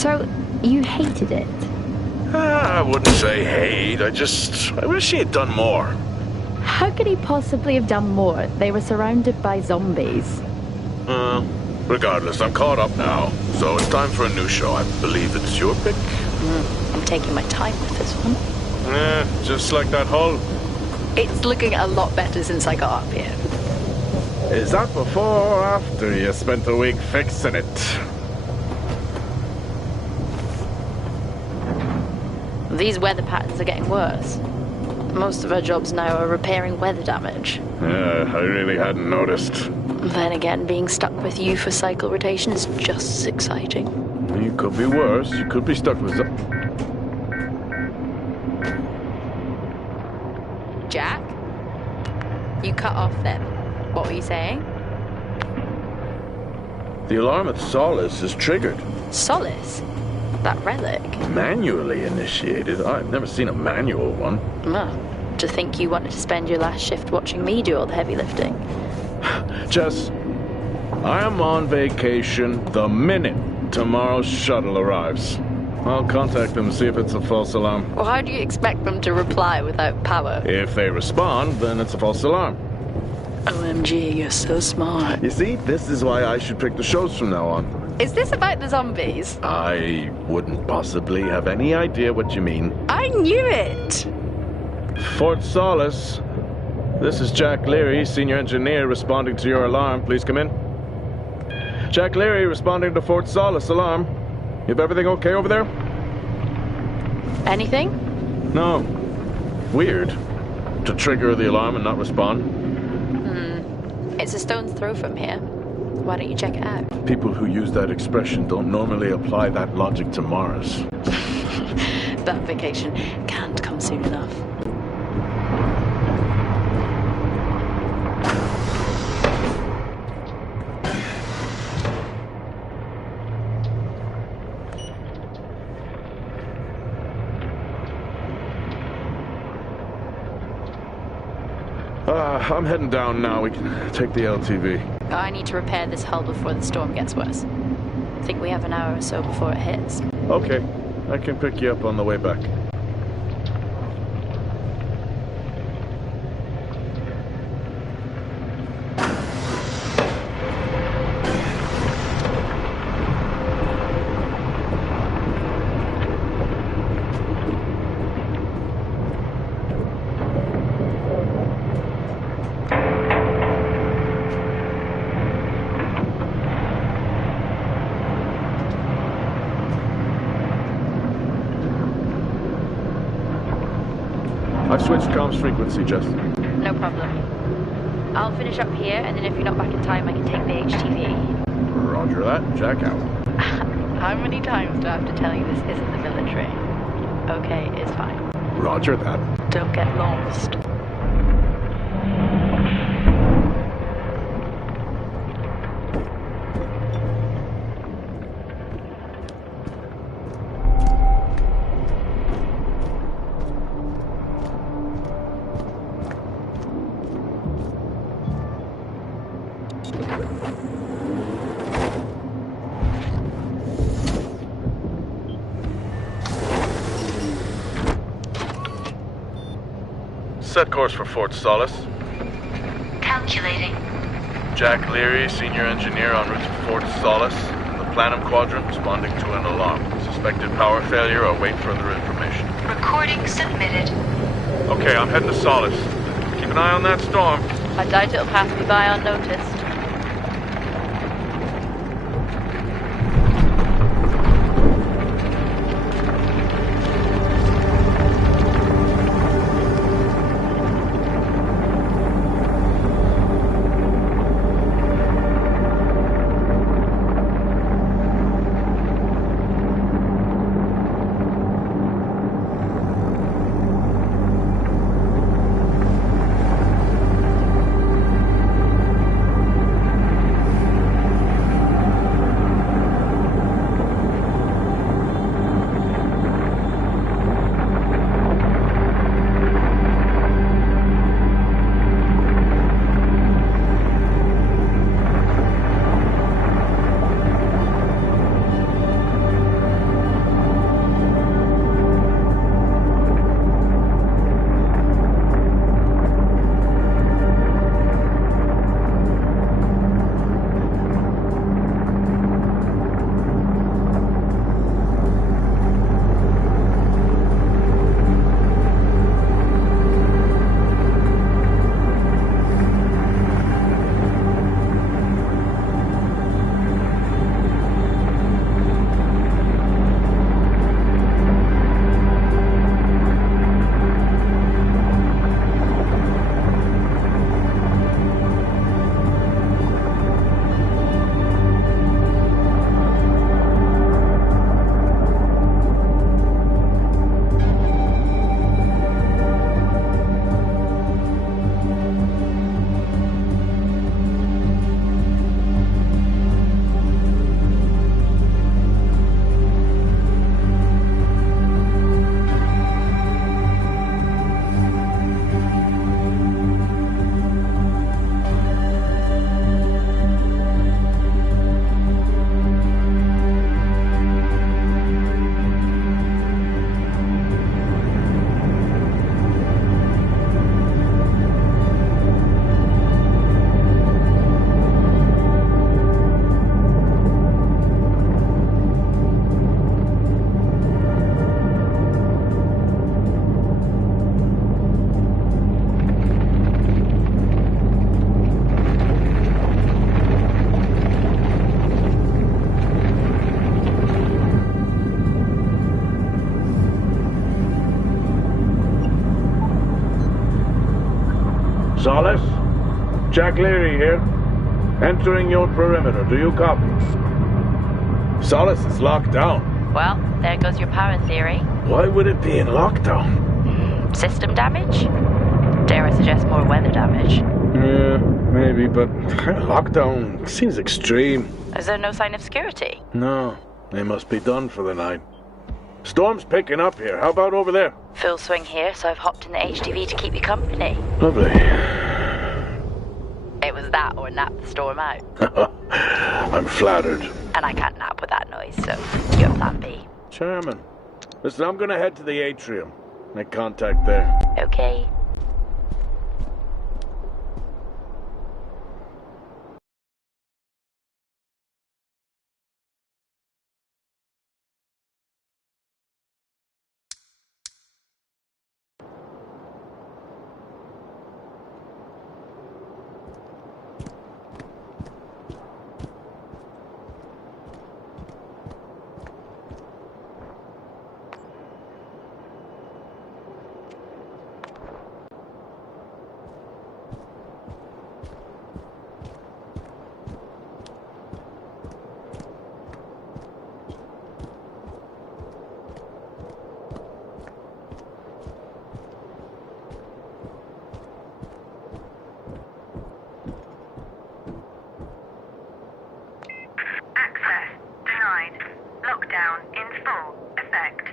So, you hated it? I wouldn't say hate, I wish he had done more. How could he possibly have done more? They were surrounded by zombies. Regardless, I'm caught up now, so it's time for a new show. I believe it's your pick. I'm taking my time with this one. Just like that hull. It's looking a lot better since I got up here. Is that before or after you spent a week fixing it? These weather patterns are getting worse. Most of our jobs now are repairing weather damage. Yeah, I really hadn't noticed. Then again, being stuck with you for cycle rotation is just as exciting. You could be worse. You could be stuck with... Jack? You cut off then. What were you saying? The alarm at Solis is triggered. Solis? That relic? Manually initiated? I've never seen a manual one. To think you wanted to spend your last shift watching me do all the heavy lifting. Jess, I am on vacation the minute tomorrow's shuttle arrives. I'll contact them and see if it's a false alarm. Well, how do you expect them to reply without power? If they respond, then it's a false alarm. OMG, you're so smart. You see, this is why I should pick the shows from now on. Is this about the zombies? I wouldn't possibly have any idea what you mean. I knew it! Fort Solis. This is Jack Leary, senior engineer, responding to your alarm. Please come in. Jack Leary, responding to Fort Solis alarm. You have everything okay over there? Anything? No. Weird. To trigger the alarm and not respond. It's a stone's throw from here. Why don't you check it out? People who use that expression don't normally apply that logic to Mars. That vacation can't come soon enough. I'm heading down now. We can take the LTV. I need to repair this hull before the storm gets worse. I think we have an hour or so before it hits. Okay. I can pick you up on the way back. I've switched comms frequency, Jess. No problem. I'll finish up here, and then if you're not back in time, I can take the HTV. Roger that. Jack out. How many times do I have to tell you this isn't the military? Okay, it's fine. Roger that. Don't get lost. Set course for Fort Solis. Calculating. Jack Leary, senior engineer en route to Fort Solis. The Planum Quadrant responding to an alarm. Suspected power failure. Await further information. Recording submitted. Okay, I'm heading to Solis. Keep an eye on that storm. I doubt it'll pass me by unnoticed. Solis? Jack Leary here. Entering your perimeter. Do you copy? Solis is locked down. Well, there goes your power theory. Why would it be in lockdown? System damage? Dare I suggest more weather damage? Yeah, maybe, but lockdown seems extreme. Is there no sign of security? No, they must be done for the night. Storm's picking up here. How about over there? Full swing here, so I've hopped in the HTV to keep you company. Lovely. It was that or nap the storm out. I'm flattered. And I can't nap with that noise, so you're plan B. Chairman. Listen, I'm gonna head to the atrium. Make contact there. Okay. Lockdown in full effect.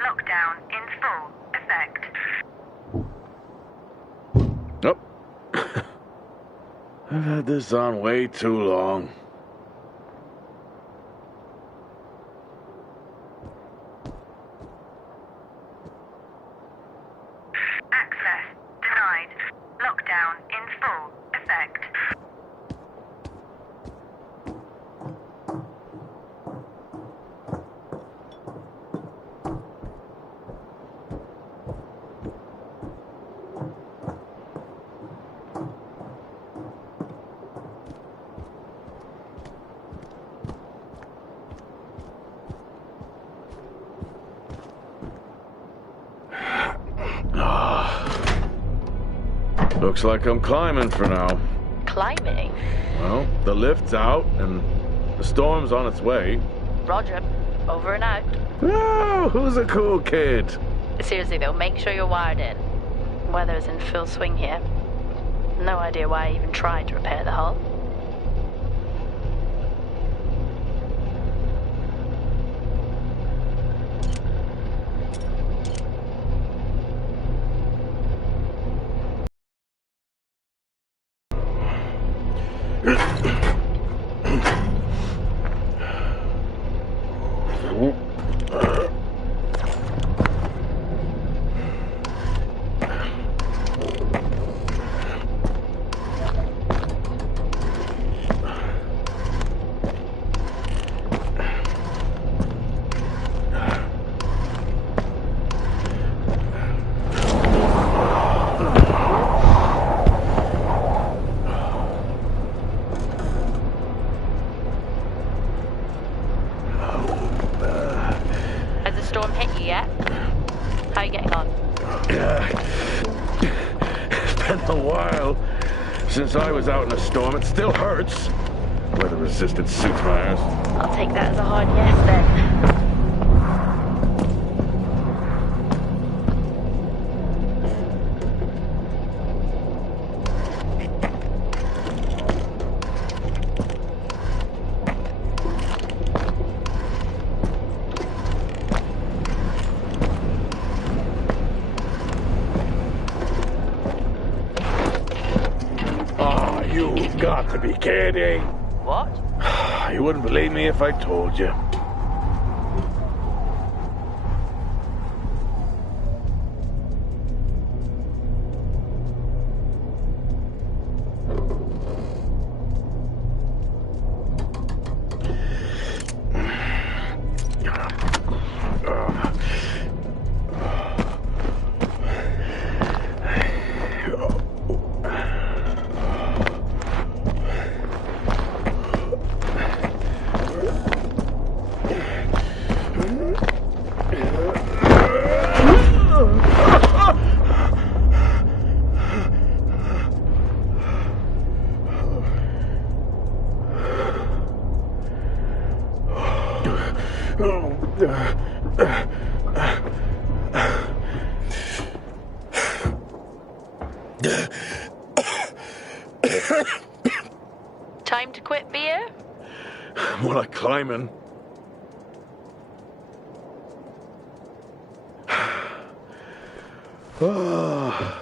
Lockdown in full effect. Oh. I've had this on way too long. Access denied. Lockdown in full effect. Looks like I'm climbing for now. Climbing? Well, the lift's out and the storm's on its way. Roger. Over and out. Oh, who's a cool kid? Seriously though, make sure you're wired in. Weather's in full swing here. No idea why I even tried to repair the hull. Since I was out in a storm, it still hurts. Weather-resistant suits my ass. I'll take that as a hard yes then. got to be kidding. What? You wouldn't believe me if I told you. Time to quit beer? More like climbing.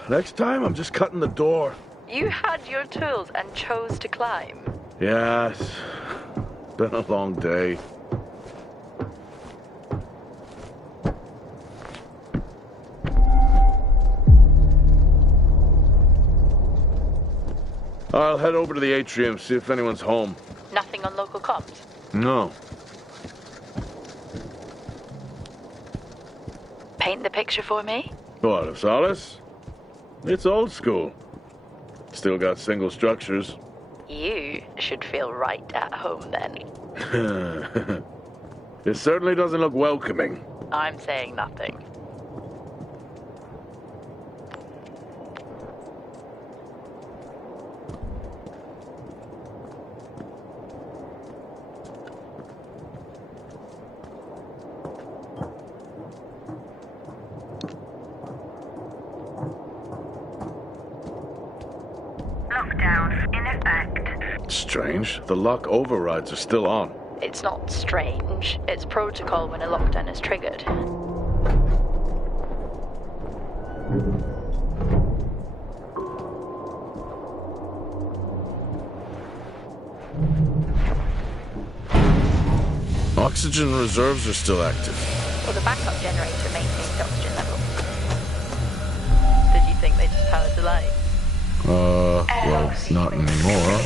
Next time, I'm just cutting the door. You had your tools and chose to climb. Yes. Been a long day. I'll head over to the atrium, see if anyone's home. Nothing on local comms? No. Paint the picture for me? What, of Solis? It's old school. Still got single structures. You should feel right at home then. It certainly doesn't look welcoming. I'm saying nothing. Lockdown in effect. Strange. The lock overrides are still on. It's not strange. It's protocol when a lockdown is triggered. Oxygen reserves are still active. Well, the backup generator maintains the oxygen level. Did you think they just powered the light? Well, not anymore.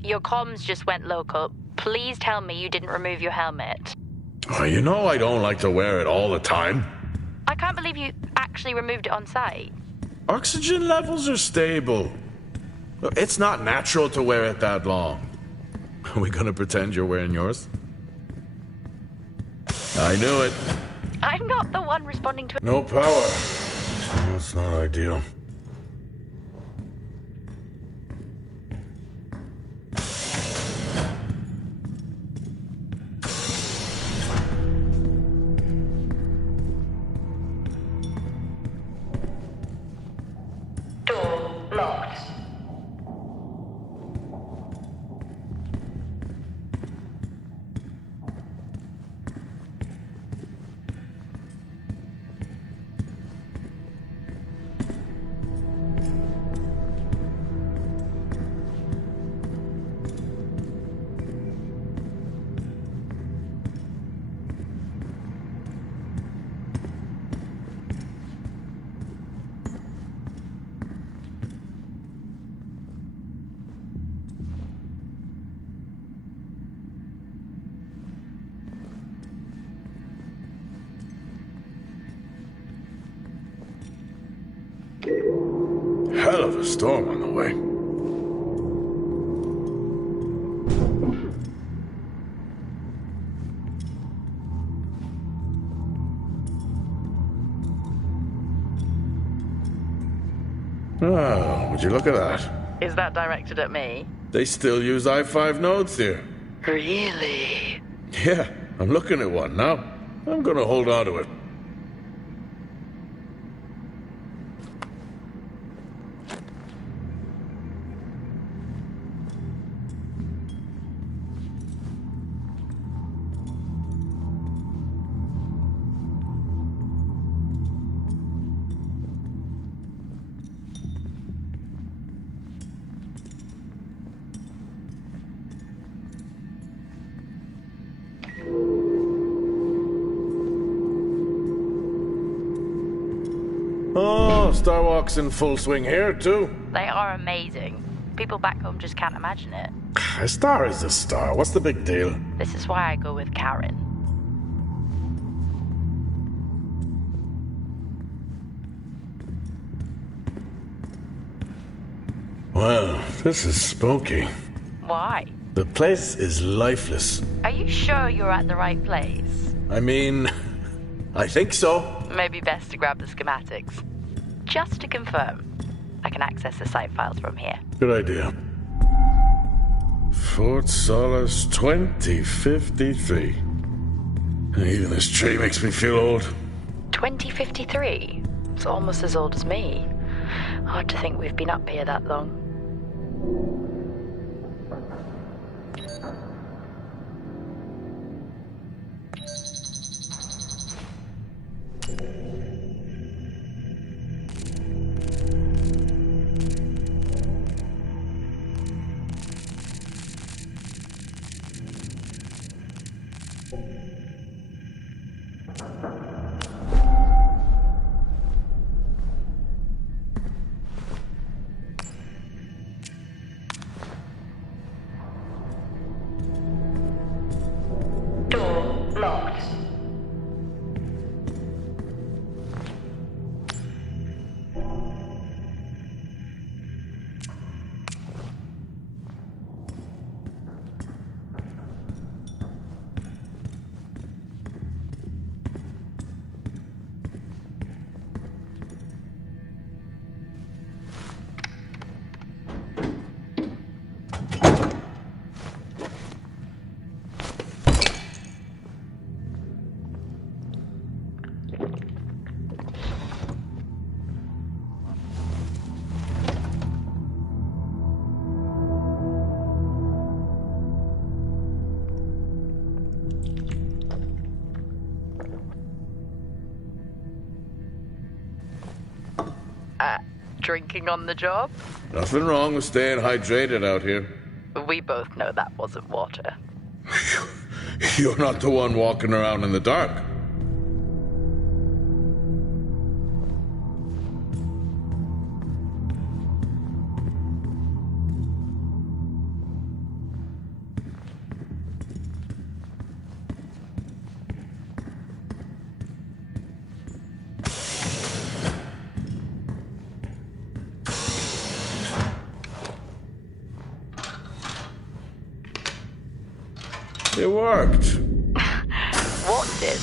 Your comms just went local. Please tell me you didn't remove your helmet. Oh, you know I don't like to wear it all the time. I can't believe you actually removed it on site. Oxygen levels are stable. It's not natural to wear it that long. Are we gonna pretend you're wearing yours? I knew it. I'm not the one responding to it. No power. That's not ideal. Door locked. Hell of a storm on the way. Oh, would you look at that? Is that directed at me? They still use i5 nodes here. Really? Yeah, I'm looking at one now. I'm gonna hold on to it. Oh, Star Walk's in full swing here, too. They are amazing. People back home just can't imagine it. A star is a star. What's the big deal? This is why I go with Karen. Well, this is spooky. Why? The place is lifeless. Are you sure you're at the right place? I mean, I think so. Maybe best to grab the schematics. Just to confirm, I can access the site files from here. Good idea. Fort Solis 2053. Even this tree makes me feel old. 2053? It's almost as old as me. Hard to think we've been up here that long. Door locked. Drinking on the job? Nothing wrong with staying hydrated out here. We both know that wasn't water. You're not the one walking around in the dark. It worked. What did?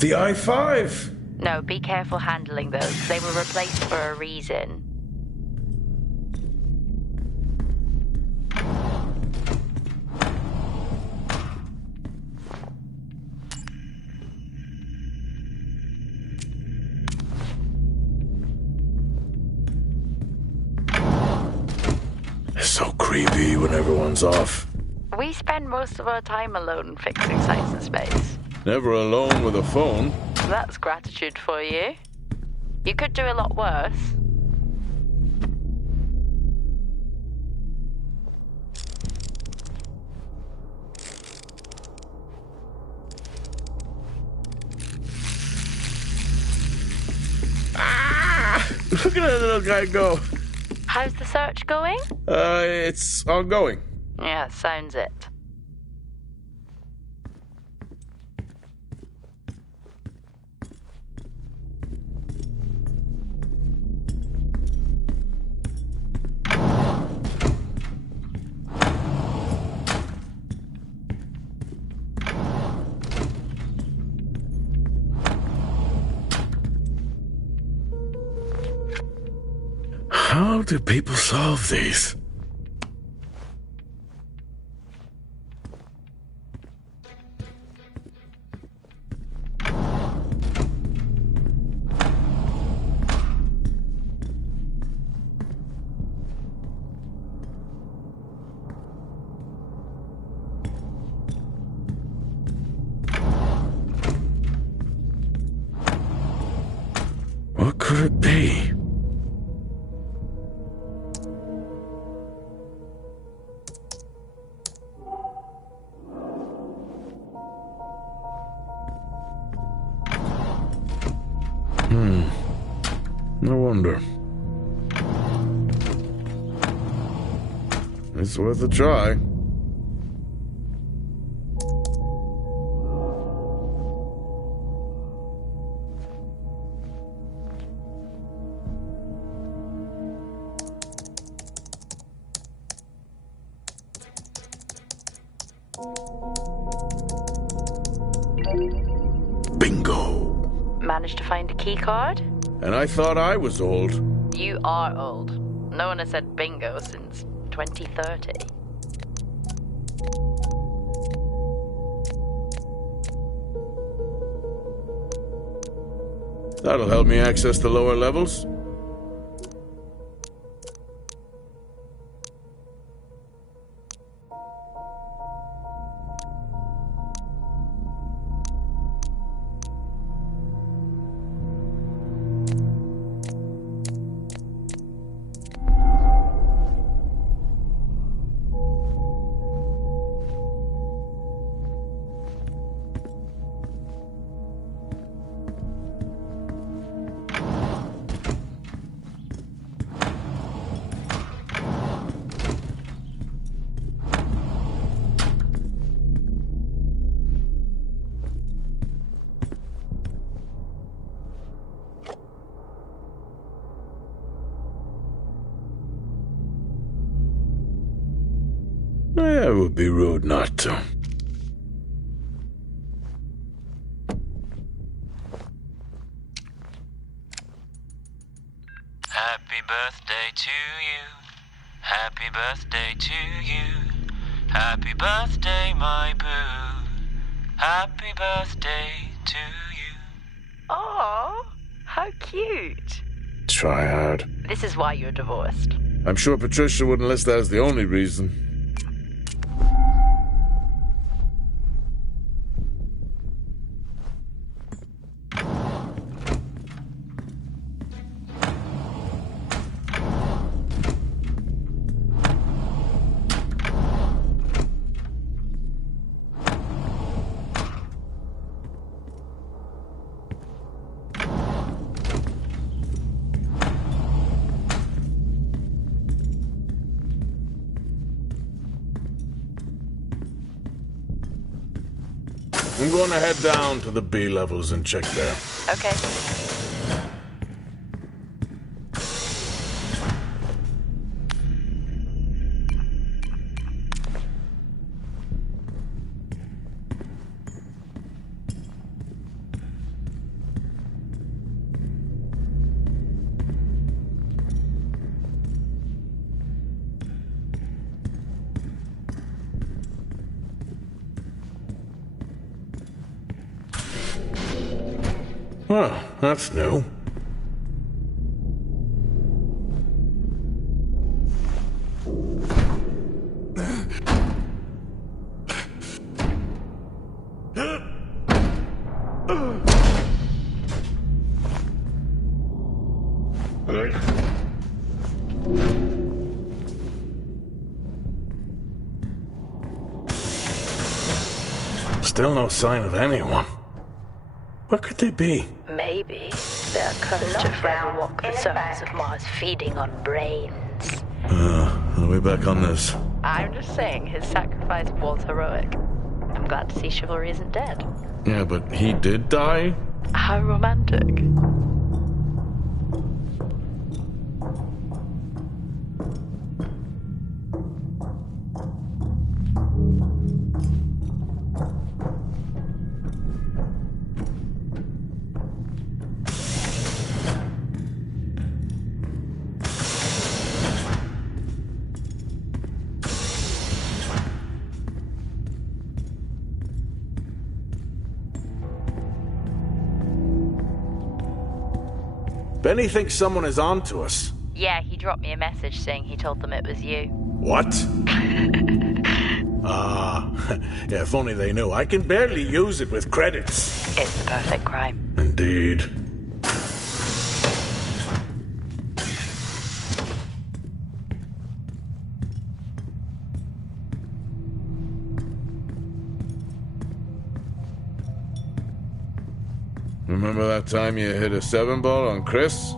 The i5. No, be careful handling those. They were replaced for a reason. It's so creepy when everyone's off. We spend most of our time alone fixing sites and space. Never alone with a phone. That's gratitude for you. You could do a lot worse. Ah! Look at that little guy go. How's the search going? It's ongoing. Yeah, sounds it. How do people solve these? What could it be? No wonder. It's worth a try. Bingo! Managed to find a key card? And I thought I was old. You are old. No one has said bingo since 2030. That'll help me access the lower levels. It would be rude not to. Happy birthday to you. Happy birthday to you. Happy birthday, my boo. Happy birthday to you. Oh, how cute. Try hard. This is why you're divorced. I'm sure Patricia wouldn't list that as the only reason. I'm going to head down to the B levels and check there. Okay. Well, that's new. Still no sign of anyone. What could they be? Maybe they're cursed to forever walk the surface of Mars feeding on brains. Are we back on this? I'm just saying his sacrifice was heroic. I'm glad to see chivalry isn't dead. Yeah, but he did die? How romantic. Benny thinks someone is on to us. Yeah, he dropped me a message saying he told them it was you. What? Yeah, if only they knew. I can barely use it with credits. It's the perfect crime. Indeed. Remember that time you hit a 7-ball on Chris?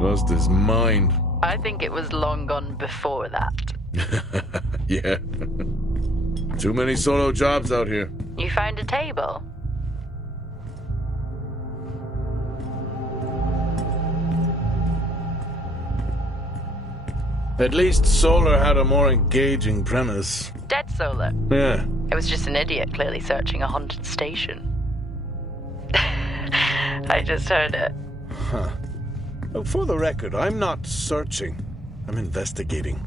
Lost his mind. I think it was long gone before that. Yeah. Too many solo jobs out here. You found a table? At least Solar had a more engaging premise. Dead Solar. Yeah. It was just an idiot clearly searching a haunted station. I just heard it. Huh. Well, for the record, I'm not searching. I'm investigating.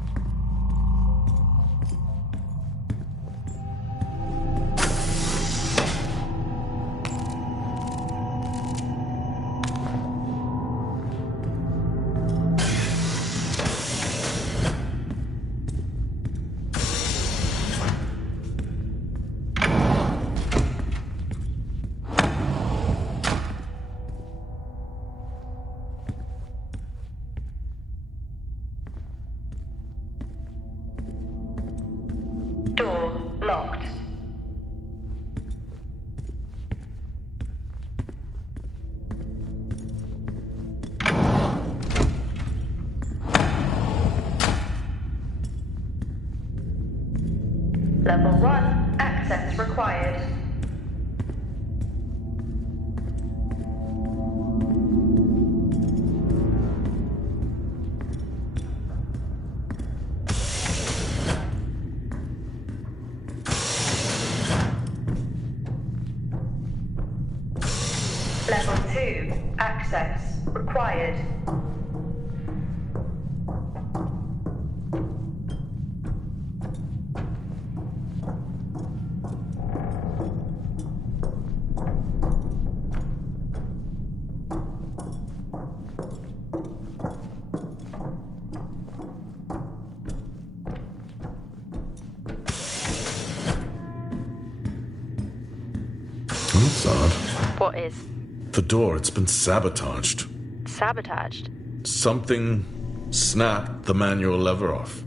Door locked. Level 1, access required. Level 2, access required. That's odd. What is? The door, it's been sabotaged. Sabotaged? Something snapped the manual lever off.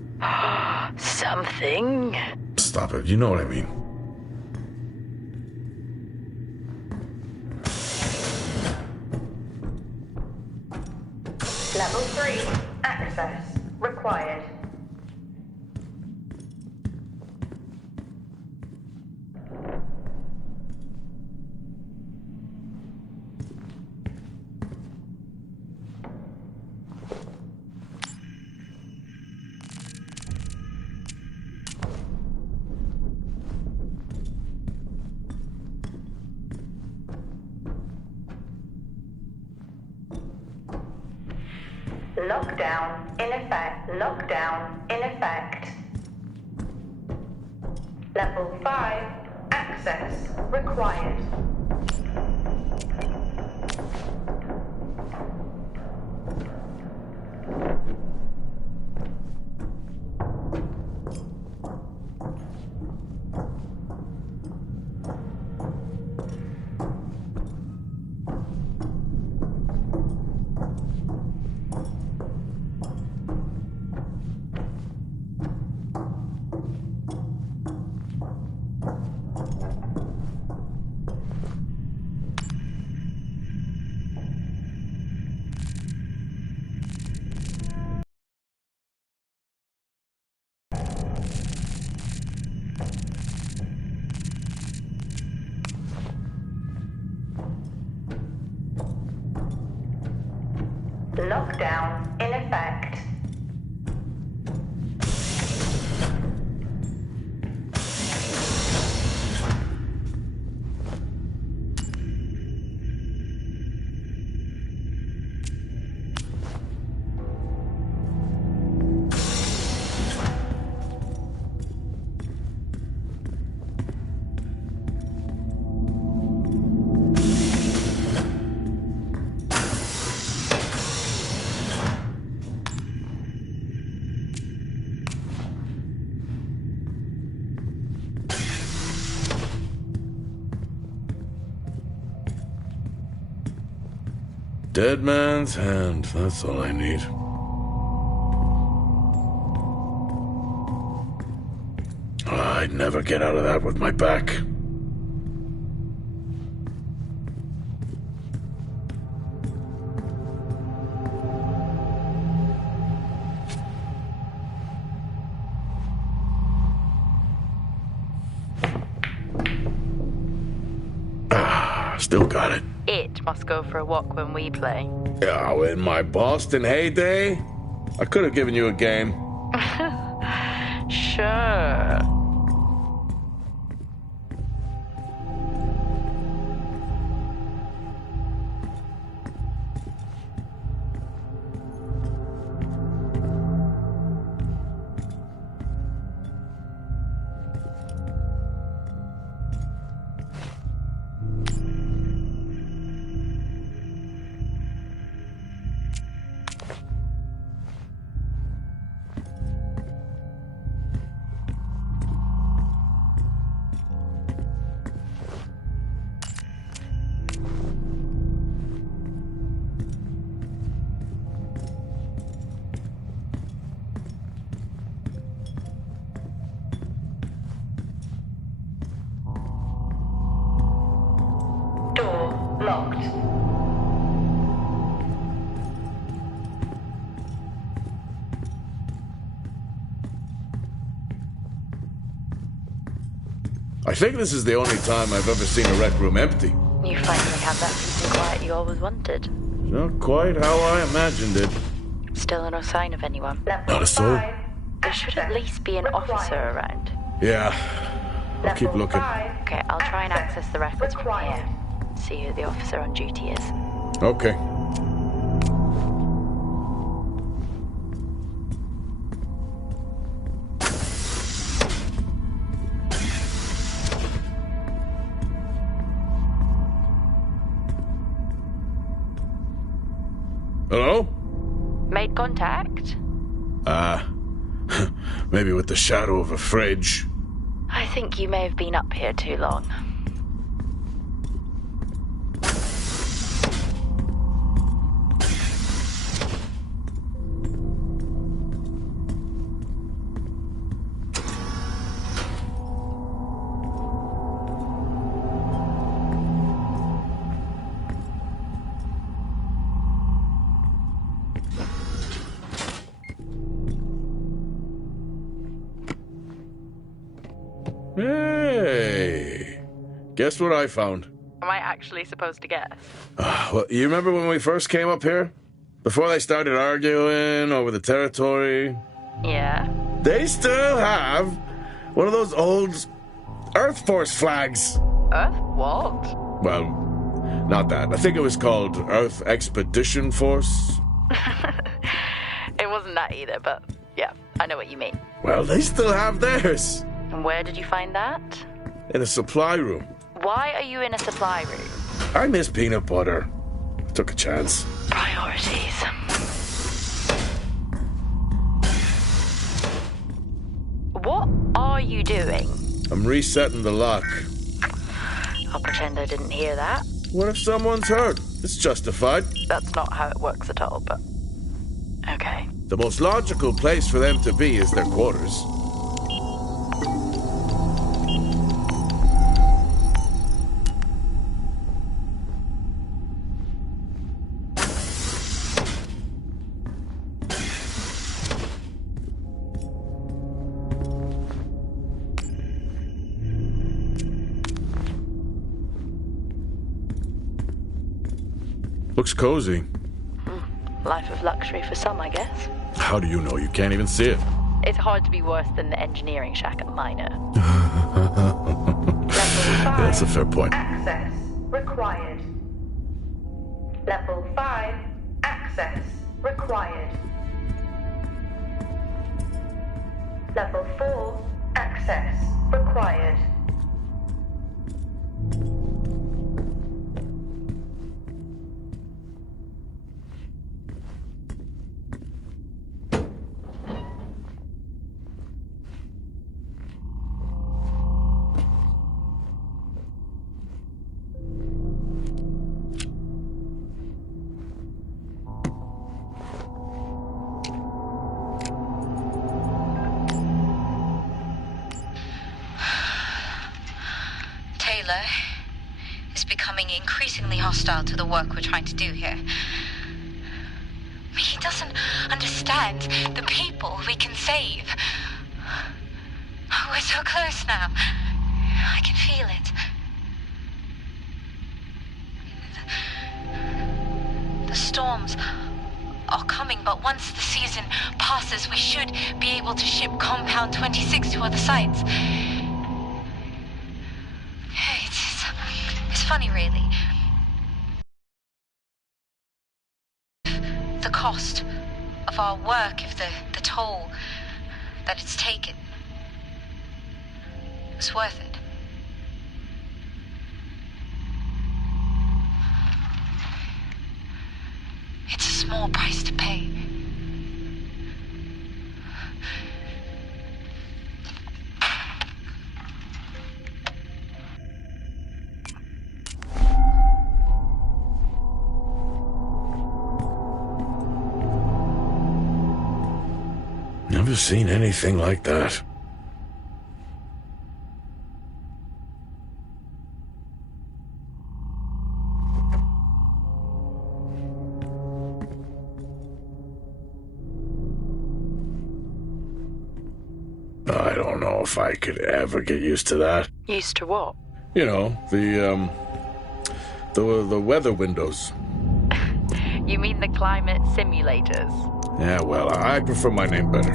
Something? Stop it, you know what I mean. Level 3, access required. Lockdown in effect. Lockdown in effect. Level 5, access required. Lockdown in effect. dead man's hand. That's all I need. I'd never get out of that with my back. Still got it. It must go for a walk when we play. Oh, in my Boston heyday, I could have given you a game. Sure. Door locked. I think this is the only time I've ever seen a rec room empty. You finally have that peace and quiet you always wanted. Not quite how I imagined it. Still no sign of anyone. Level Not a soul. 5, There should at access least be an required. officer around. Yeah, I'll keep Level looking. 5, Okay, I'll try and access the records from required. here. See who the officer on duty is. Okay. Hello? Made contact? Maybe with the shadow of a fridge. I think you may have been up here too long. Hey! Guess what I found? Am I actually supposed to guess? Well, you remember when we first came up here? Before they started arguing over the territory? Yeah. They still have one of those old Earth Force flags. Earth what? Well, not that. I think it was called Earth Expedition Force. It wasn't that either, but yeah, I know what you mean. Well, they still have theirs. And where did you find that? In a supply room. Why are you in a supply room? I miss peanut butter. I took a chance. Priorities. What are you doing? I'm resetting the lock. I'll pretend I didn't hear that. What if someone's hurt? It's justified. That's not how it works at all, but... Okay. The most logical place for them to be is their quarters. Looks cozy. Life of luxury for some, I guess. How do you know? You can't even see it. It's hard to be worse than the engineering shack at Minor. Level 5, That's a fair point. access required. Level 5, access required. Level 4, access required. ruler is becoming increasingly hostile to the work we're trying to do here. He doesn't understand the people we can save. We're so close now. I can feel it. The storms are coming, but once the season passes, we should be able to ship Compound 26 to other sites. It's funny, really. The cost of our work, if the toll that it's taken is worth it. It's a small price to pay. Never seen anything like that. I don't know if I could ever get used to that. Used to what? You know, the weather windows. You mean the climate simulators? Yeah, well, I prefer my name better.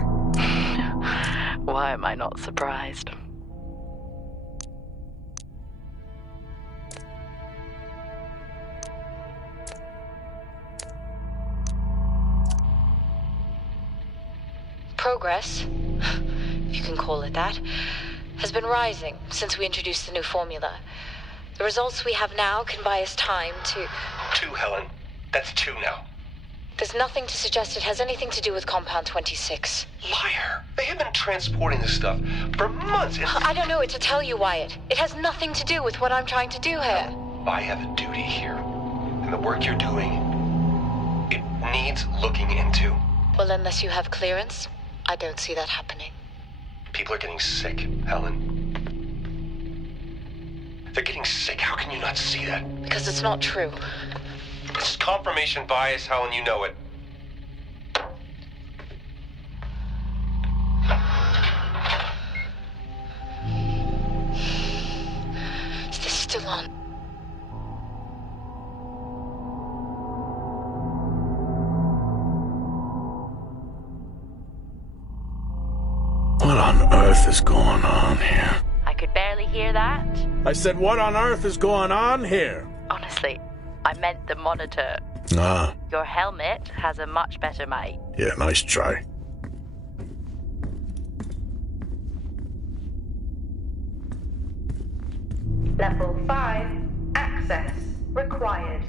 Why am I not surprised? Progress, if you can call it that, has been rising since we introduced the new formula. The results we have now can buy us time to... 2, Helen. That's 2 now. There's nothing to suggest it has anything to do with Compound 26. Liar. They have been transporting this stuff for months. I don't know what to tell you, Wyatt. It has nothing to do with what I'm trying to do here. I have a duty here. And the work you're doing, it needs looking into. Well, unless you have clearance, I don't see that happening. People are getting sick, Helen. They're getting sick. How can you not see that? Because it's not true. This is confirmation bias, Helen. You know it. Is this still on? What on earth is going on here? I could barely hear that. I said, what on earth is going on here? Honestly, I meant the monitor. Ah, Your helmet has a much better mic. yeah, nice try. Level 5, access required.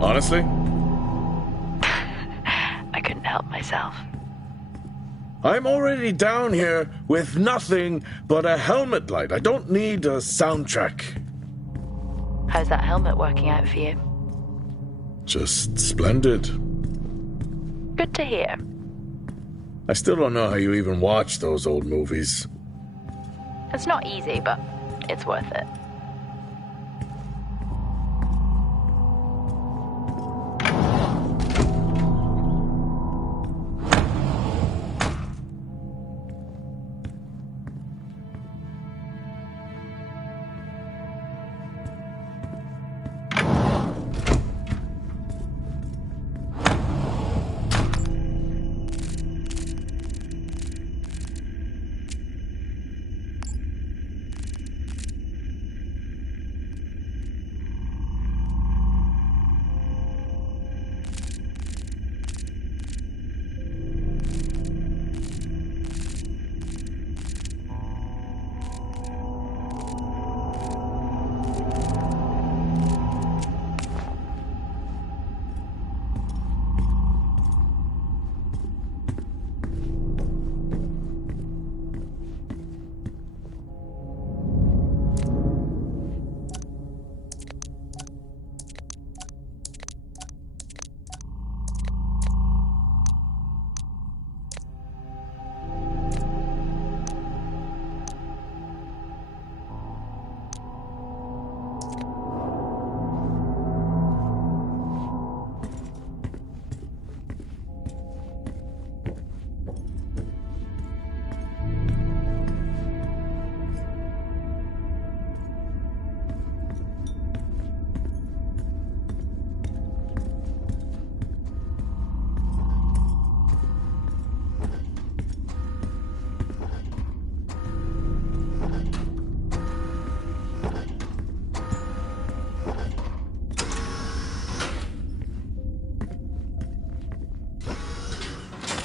Honestly? I couldn't help myself. I'm already down here with nothing but a helmet light. I don't need a soundtrack. How's that helmet working out for you? Just splendid. Good to hear. I still don't know how you even watch those old movies. It's not easy, but it's worth it.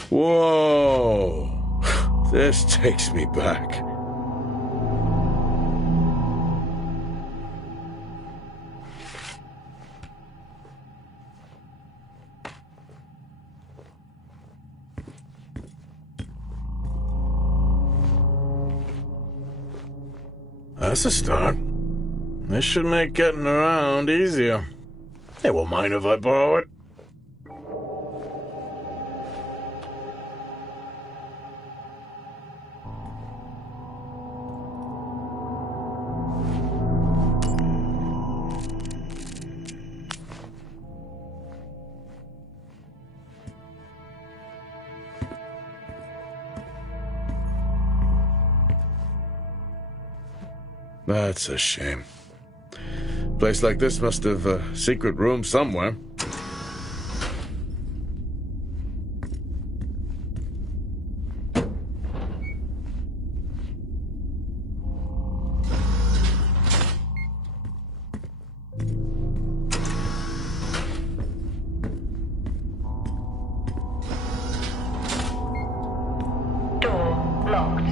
Whoa! This takes me back. That's a start. This should make getting around easier. They won't mind if I borrow it. That's a shame. A place like this must have a secret room somewhere. Door locked.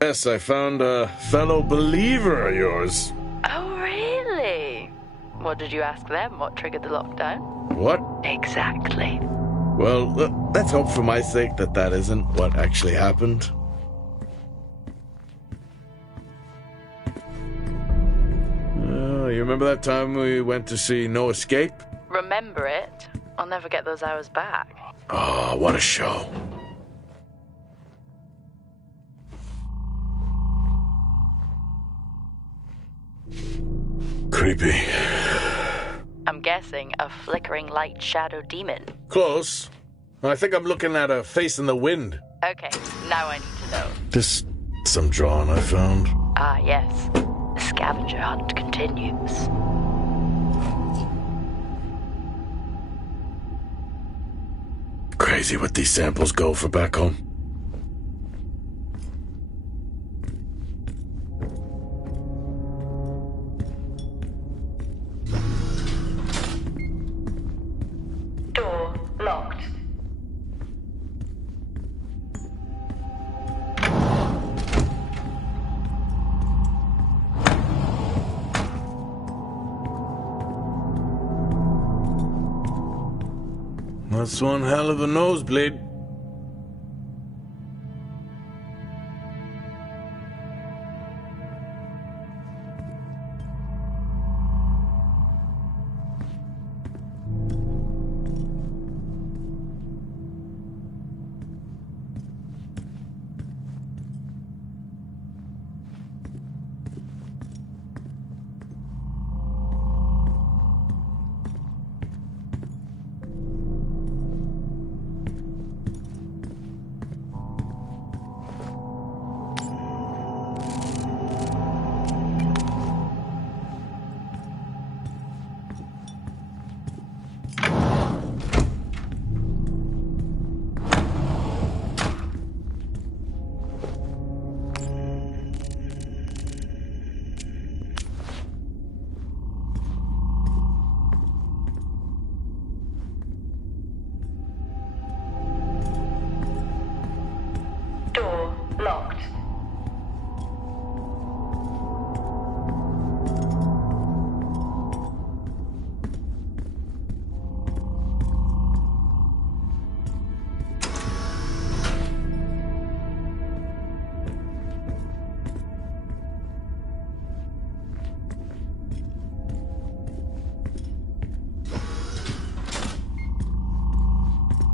Yes, I found a fellow believer of yours. Oh, really? What did you ask them? What triggered the lockdown? What? Exactly. Well, let's hope for my sake that that isn't what actually happened. You remember that time we went to see No Escape? Remember it? I'll never get those hours back. Oh, what a show. Creepy. I'm guessing a flickering light shadow demon. Close. I think I'm looking at a face in the wind. Okay, now I need to know. Just some drawing I found. Ah, yes. The scavenger hunt continues. Crazy what these samples go for back home. Door locked. That's one hell of a nosebleed. Door locked.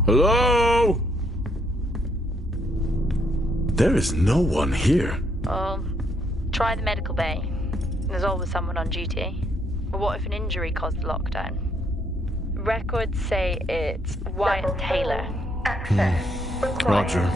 Hello? There is no one here. Try the medical bay. There's always someone on duty. But what if an injury caused the lockdown? Records say it's Wyatt Taylor. Access required. Roger.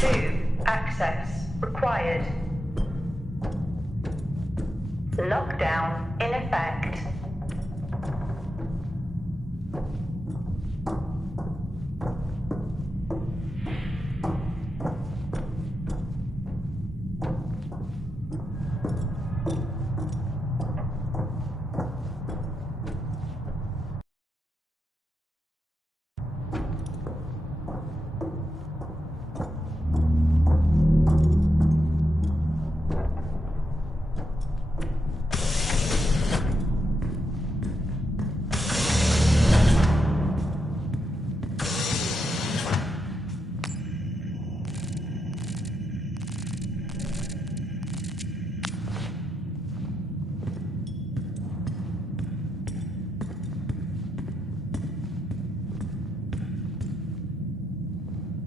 2. Access required. Lockdown in effect.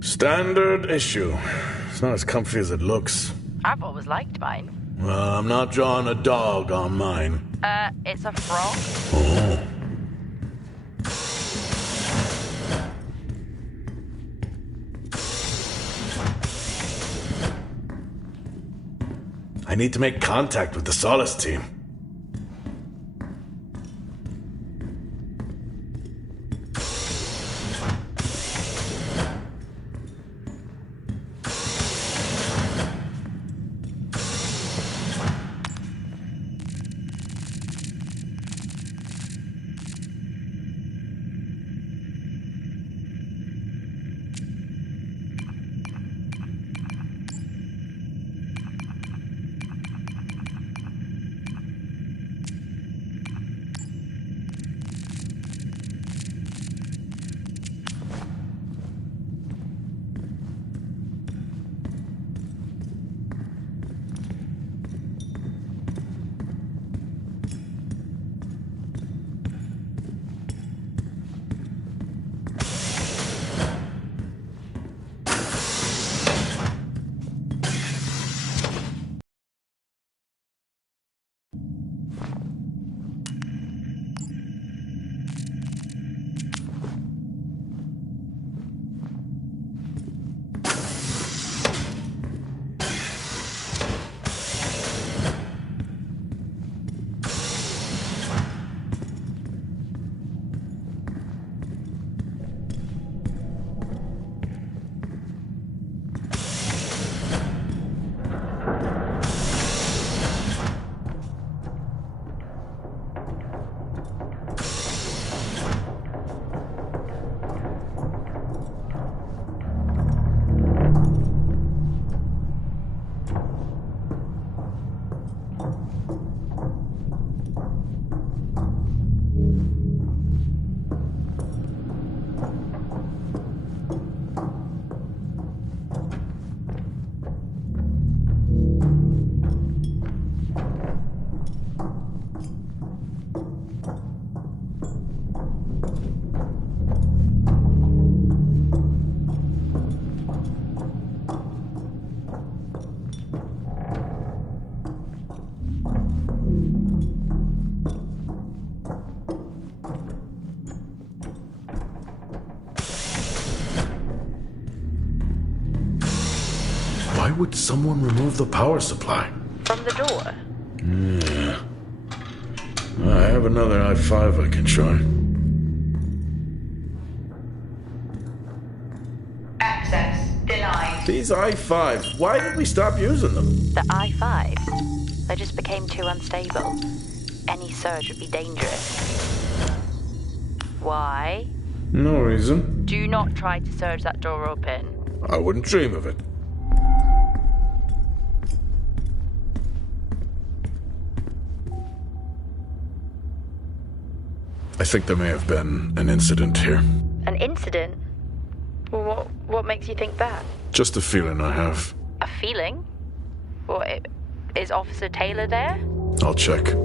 Standard issue. It's not as comfy as it looks. I've always liked mine. Well, I'm not drawing a dog on mine. It's a frog. Oh. I need to make contact with the Solis team. Why would someone remove the power supply? From the door? Yeah. I have another i5 I can try. Access denied. These i5s, why did we stop using them? The i5s? They just became too unstable. Any surge would be dangerous. Why? No reason. Do not try to surge that door open. I wouldn't dream of it. I think there may have been an incident here. An incident? Well, what makes you think that? Just a feeling I have. A feeling? What, is Officer Taylor there? I'll check.